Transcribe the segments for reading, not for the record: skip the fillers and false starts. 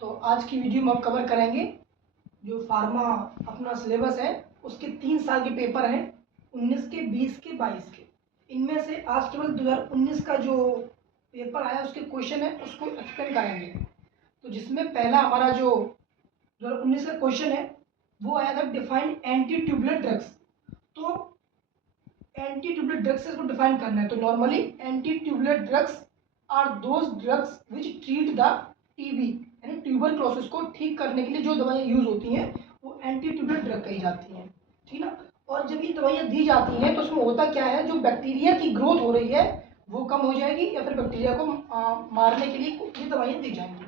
तो आज की वीडियो में हम कवर करेंगे जो फार्मा अपना सिलेबस है उसके 3 साल के पेपर हैं 19 के 20 के 22 के। इनमें से आज केवल 2019 का जो पेपर आया उसके क्वेश्चन है उसको एक्सप्लेन करेंगे। तो जिसमें पहला हमारा जो 2019 का क्वेश्चन है वो आया था डिफाइन एंटी ट्यूबुलर ड्रग्स। तो एंटी ट्यूबुलर ड्रग्स से इसको डिफाइन करना है। तो normally anti tubular drugs are those drugs which treat the TB यानी ट्यूबरक्लोसिस को ठीक करने के लिए जो दवाइयाँ यूज होती हैं वो एंटी ट्यूबुलर ड्रग कही जाती हैं, ठीक ना। और जब ये दवाइयाँ दी जाती हैं तो उसमें होता क्या है, जो बैक्टीरिया की ग्रोथ हो रही है वो कम हो जाएगी या फिर बैक्टीरिया को मारने के लिए ये दवाइयाँ दी जाएंगी।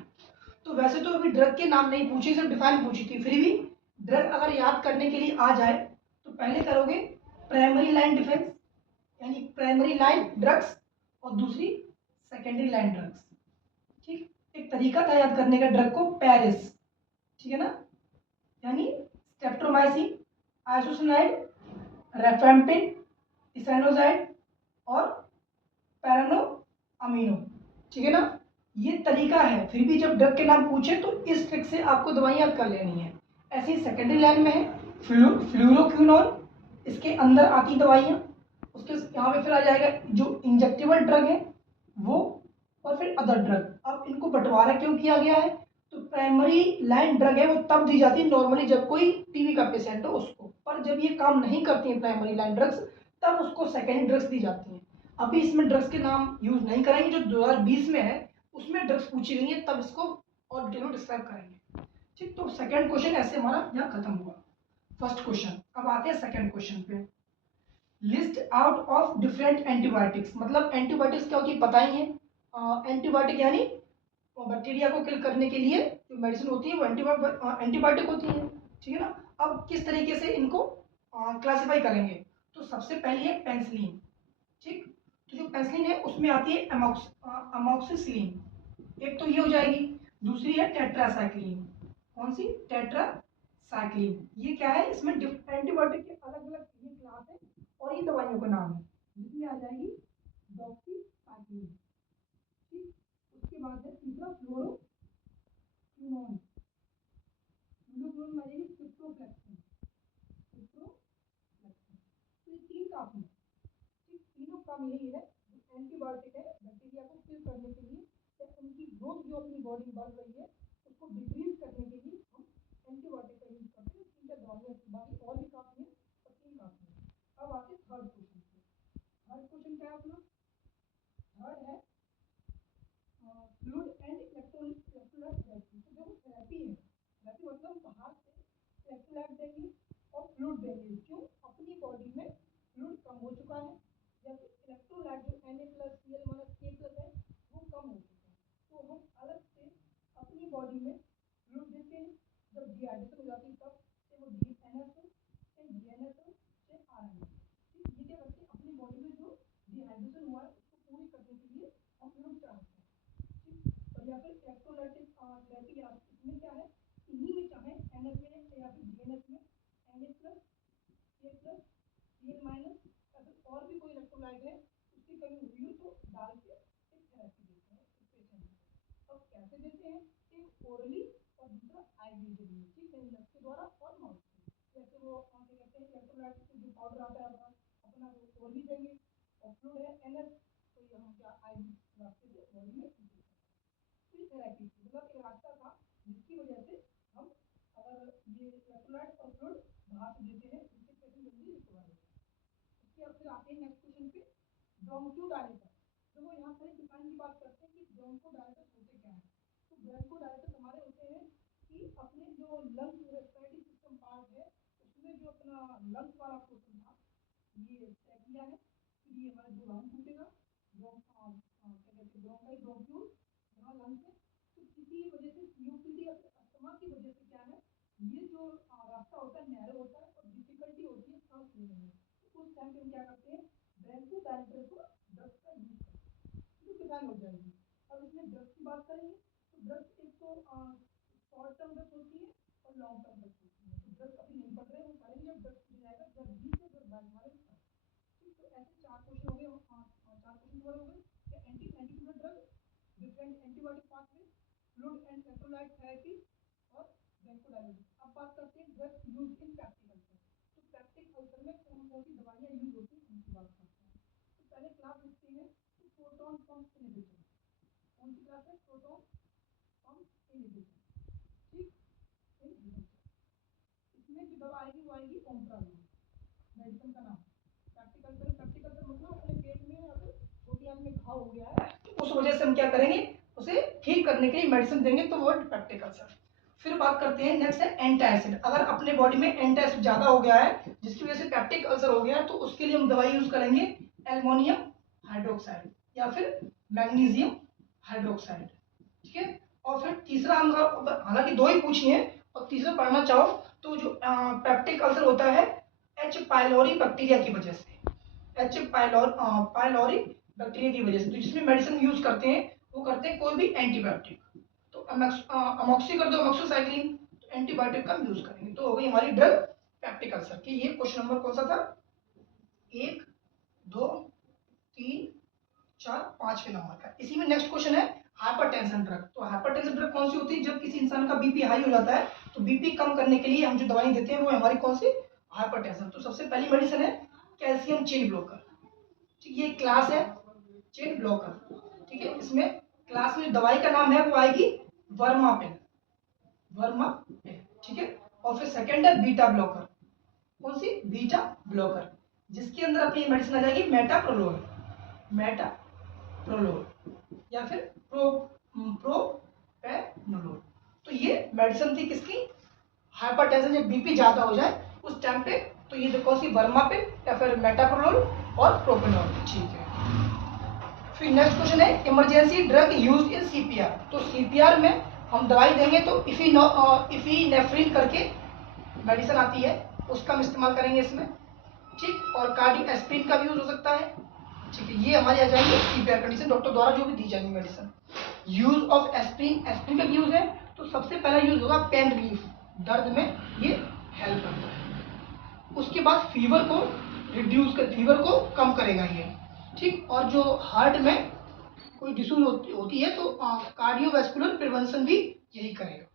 तो वैसे तो अभी ड्रग के नाम नहीं पूछे, सिर्फ डिफाइन पूछी थी। फिर भी ड्रग अगर याद करने के लिए आ जाए तो पहले करोगे प्राइमरी लाइन डिफेंस यानी प्राइमरी लाइन ड्रग्स और दूसरी सेकेंडरी लाइन ड्रग्स। ठीक, एक तरीका था याद करने का ड्रग को, पेरिस, ठीक है ना, यानी स्ट्रेप्टोमाइसिन, आइसोसिनाइड, रेफेम्पिन, इसाइनोजाइड और पैरानो अमीनो, ठीक है ना। ये तरीका है। फिर भी जब ड्रग के नाम पूछे तो इस ट्रिक से आपको दवाई याद कर लेनी है। ऐसे ही सेकेंडरी लाइन में है फ्लूरोक्विनोन, इसके अंदर आती दवाइयाँ। उसके यहाँ पे फिर आ जाएगा जो इंजेक्टेबल ड्रग है वो, और फिर अदर ड्रग। अब इनको बंटवारा क्यों किया गया है, तो प्राइमरी लाइन ड्रग है वो तब दी जाती है नॉर्मली जब कोई टीबी का पेशेंट हो उसको, पर जब ये काम नहीं करती है प्राइमरी लाइन ड्रग्स तब उसको सेकेंडरी ड्रग्स दी जाती हैं। अभी इसमें ड्रग्स के नाम यूज नहीं करेंगे, जो 2020 में है उसमें ड्रग्स पूछी गई है तब इसको और डिटेल में डिस्क्राइब करेंगे। ठीक, तो सेकंड क्वेश्चन ऐसे हमारा यहाँ खत्म हुआ फर्स्ट क्वेश्चन। अब आते हैं सेकंड क्वेश्चन पे। List out of different antibiotics, मतलब एंटीबायोटिक्स क्या होती है पता ही है। एंटीबायोटिक यानी बैक्टीरिया को किल करने के लिए जो मेडिसिन होती है वो एंटीबायोटिक होती है, ठीक है ना। अब किस तरीके से इनको क्लासिफाई करेंगे, तो सबसे पहली है पेंसिलिन। ठीक, तो जो पेंसिलिन है उसमें आती है अमोक्सिसिलिन, एक तो ये हो जाएगी। दूसरी है टेट्रासाइक्लिन। कौन सी? टेट्रासाइक्लिन। ये क्या है, इसमें एंटीबायोटिक के अलग अलग क्लास है और ये दवाइयों का नाम है, जिसमें आ जाएगी डॉक्सीसाइक्लिन। ठीक, उसके बाद है तीसरा फ्लोरोक्विनोन। फ्लोरोक्विनोन आ जाएगी सिप्रोफ्लेक्सिन। तो ये तीन काफी है। ठीक, तीनों काम यही है, एंटीबायोटिक है बैक्टीरिया को किल करने के लिए या उनकी ग्रोथ जो अपनी बॉडी में बढ़ रही है उसको डिक्रीज करने के लिए हम एंटीबायोटिक का यूज करते हैं। तीन चार दवाइयाँ, बाकी और भी काफी है और तीन काफी है। अब आते हैं थर्ड क्वेश्चन पे। थर्ड क्वेश्चन क्या है अपना? थर्ड है फ्लूइड एंड इलेक्ट्रोलाइट थेरेपी। तो जो थेरेपी है, थेरेपी मतलब बाहर से इलेक्ट्रोलाइट देंगे और फ्लूइड देंगे। क्यों? अपनी बॉडी में फ्लूइड कम हो चुका है या फिर इलेक्ट्रोलाइट जो Na+Cl- K+ है वो कम हो चुका है, तो हम अलग से अपनी बॉडी में फ्लूइड देते हैं। जब डिहाइड्रेशन हो जाती है तब से वो DNSO से DNSO से RNA, ये क्या करते हैं, अपनी बॉडी में जो डिहाइड्रेशन हुआ है उसको पूरी करने के लिए हम फ्लूइड चढ़ाते हैं। ठीक, और या फिर इलेक्ट्रोलाइटिक थेरेपी, इसमें क्या है, इन्हीं में चाहे NS में या फिर DNS में Na+, K+, Cl- या फिर और भी कोई इलेक्ट्रोलाइट है उसकी कमी हुई हो तो डाल के एक थेरेपी देते हैं इस पेशेंट को। अब कैसे देते हैं, एक ओरली और दूसरा आईवी के लिए। ठीक है, नस के द्वारा और माउथ से। जैसे वो क्या कहते हैं, इलेक्ट्रोलाइट जो पाउडर आता है अपना वो ओरली देंगे और फ्लूइड है NS तो ये हम क्या आईवी रास्ते से बॉडी में देते हैं। तो थेरेपी मतलब एक रास्ता था जिसकी वजह से हम अगर ये इलेक्ट्रोलाइट और फ्लूइड बाहर से देते हैं इससे पेशेंट जल्दी रिकवर होता है। उसके अब फिर आते हैं नेक्स्ट क्वेश्चन पे, ब्रोंकोडायलेटर। तो वो यहाँ पर डिफाइन की बात करते हैं कि ब्रोंकोडायलेटर होते क्या है। तो ब्रोंकोडायलेटर हमारे होते हैं कि अपने जो लंग्स रेस्पिरेटरी सिस्टम पार्ट है उसमें जो अपना लंग्स वाला पोर्शन था ये चेक किया है। फिर ये हमारा जो लंग टूटेगा, ब्रोंक्यूल यहाँ लंग्स है, तो किसी वजह से COPD या फिर अस्थमा की वजह से क्या है, ये जो रास्ता होता है नैरो होता है और डिफिकल्टी होती है सांस लेने में। उस टाइम पे हम क्या करते हैं, ब्रोंकोडायलेटर को ड्रग्स का यूज करते हैं। तो डिफाइन हो जाएगी। अब इसमें ड्रग्स की बात करेंगे तो ड्रग्स एक तो शॉर्ट टर्म ड्रग्स होती है और लॉन्ग टर्म ड्रग्स होती है। तो ड्रग्स अभी नहीं पढ़ रहे, वो पढ़ेंगे जब ड्रग्स मिल जाएगा 2020 से 2022 वाले साल। ठीक, तो ऐसे चार क्वेश्चन हो गए, चार क्वेश्चन कवर हो गए कि anti tubular drug, different antibiotic pathway, fluid and electrolyte therapy और ब्रोंकोडायलिसिस। अब बात करते हैं ड्रग यूज इन प्रैक्टिक अल्सर। तो प्रैक्टिक अल्सर में कौन कौन सी दवाइयाँ यूज होती हैं उनकी बात करते हैं। तो पहले क्लास लिखते हैं कि प्रोटॉन पंप इनहिबिशन। कौन सी क्लास है? Proton pump inhibition. ठीक, इसमें जो दवा आएगी वो आएगी ओमप्राजोल, मेडिसिन का नाम। प्रैक्टिकल से मतलब अपने पेट में या फिर छोटी आंत में घाव हो गया है, तो उस वजह से हम क्या करेंगे, उसे ठीक करने के लिए मेडिसिन देंगे, तो वो प्रैक्टिकल सर। फिर बात करते हैं नेक्स्ट है एंटासिड। अगर अपने बॉडी में एंटासिड ज्यादा हो गया है जिसकी वजह से पैप्टिक अल्सर हो गया है, तो उसके लिए हम दवाई यूज करेंगे एल्युमिनियम हाइड्रोक्साइड या फिर मैग्नीशियम हाइड्रोक्साइड। ठीक है। और फिर तीसरा हम, हालांकि दो ही पूछी है, और तीसरा पढ़ना चाहो तो जो पैप्टिक अल्सर होता है एच पाइलोरी बैक्टीरिया की वजह से, एच पाइलोरी बैक्टीरिया की वजह से। तो जिसमें मेडिसिन यूज करते हैं वो करते हैं कोई भी एंटीबायोटिक। तो अमोक्सी कर दो, अमोक्सिसाइक्लिन, तो एंटीबायोटिक का यूज करेंगे। तो हो गई हमारी ड्रग पैप्टिक अल्सर की। ये क्वेश्चन नंबर कौन सा था? 1, 2, 3, 4, 5वें नंबर का। इसी में नेक्स्ट क्वेश्चन है हाइपरटेंशन ड्रग। तो हाइपरटेंशन ड्रग कौन सी होती है? जब किसी इंसान का बीपी हाई हो जाता है तो बीपी कम करने के लिए हम जो दवाई देते हैं वो हमारी कौन सी? हाइपरटेंशन। तो सबसे पहली मेडिसिन है कैल्शियम चेन ब्लॉकर। ठीक, ये क्लास है चेन ब्लॉकर। ठीक है, इसमें क्लास में दवाई का नाम है वो आएगी वर्मापिन, वर्मापिन। ठीक है। और फिर सेकंड है बीटा ब्लॉकर। कौन सी? बीटा ब्लॉकर, जिसके अंदर अपनी मेडिसिन आ जाएगी मेटाप्रोलोल, मेटाप्रोलोल या फिर प्रोपेनोलोल। तो ये मेडिसिन थी किसकी? हाइपरटेंशन, जब बीपी ज्यादा हो जाए उस टाइम पे, तो ये जो कौन सी? वर्मापिन या फिर मेटाप्रोलोल और प्रोपेनोल। ठीक है। फिर नेक्स्ट क्वेश्चन है emergency drug use in CPR. तो सीपीआर में हम दवाई देंगे तो इफिनेफ्रिन करके मेडिसिन आती है, उसका हम इस्तेमाल करेंगे इसमें। ठीक, और कार्डियो एस्पिरिन का भी यूज हो सकता है। ठीक है, ये हमारी आ जाएंगे सीपीआर कंडीशन, डॉक्टर द्वारा जो भी दी जाएंगी medicine. Use of aspirin, aspirin का यूज है तो सबसे पहला यूज होगा पेन रिलीफ, दर्द में ये हेल्प करता है। उसके बाद फीवर को रिड्यूस कर, फीवर को कम करेगा ये। ठीक, और जो हार्ट में कोई डिसीज होती है तो कार्डियोवैस्कुलर प्रिवेंशन भी यही करेगा।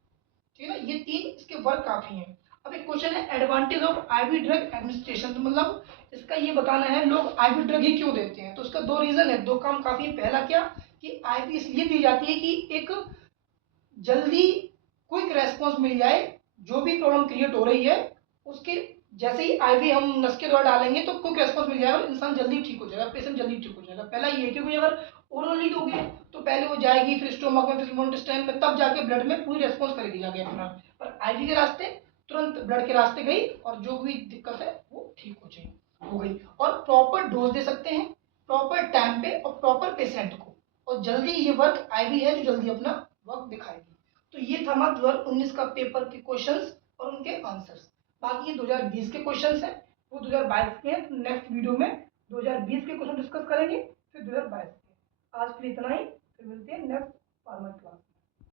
ठीक है ना, ये तीन इसके वर्क काफी हैं। अब एक क्वेश्चन है advantage of IV drug administration. तो मतलब इसका ये बताना है लोग आईवी ड्रग ही क्यों देते हैं। तो इसका दो रीजन है, दो काम काफी है। पहला क्या कि आईवी इसलिए दी जाती है कि एक जल्दी क्विक रेस्पॉन्स मिल जाए, जो भी प्रॉब्लम क्रिएट हो रही है उसके जैसे ही आईवी हम नस के द्वारा डालेंगे तो क्विक रेस्पॉन्स मिल जाएगा, इंसान जल्दी ठीक हो जाएगा, पेशेंट जल्दी ठीक हो जाएगा। पहला ये, क्योंकि अगर ओरली दोगे तो पहले वो जाएगी फिर स्टोमक में, फिर स्मॉल इंटेस्टाइन में, तब जाके ब्लड में पूरी रेस्पॉन्स करेगी जाके अपना। पर आईवी के रास्ते तुरंत ब्लड के रास्ते गई और जो भी दिक्कत है वो ठीक हो गई। और प्रॉपर डोज दे सकते हैं, प्रॉपर टाइम पे और प्रॉपर पेशेंट को, और जल्दी ये वर्क आईवी है जो जल्दी अपना वर्क दिखाएगी। तो ये था हमारा 2019 का पेपर के क्वेश्चंस और उनके आंसर्स। बाकी ये 2020 के क्वेश्चंस हैं, वो 2022 के हैं। नेक्स्ट वीडियो में 2020 के क्वेश्चन डिस्कस करेंगे, फिर 2022 के। आज के लिए इतना ही, फिर मिलते हैं नेक्स्ट फार्मर क्लास।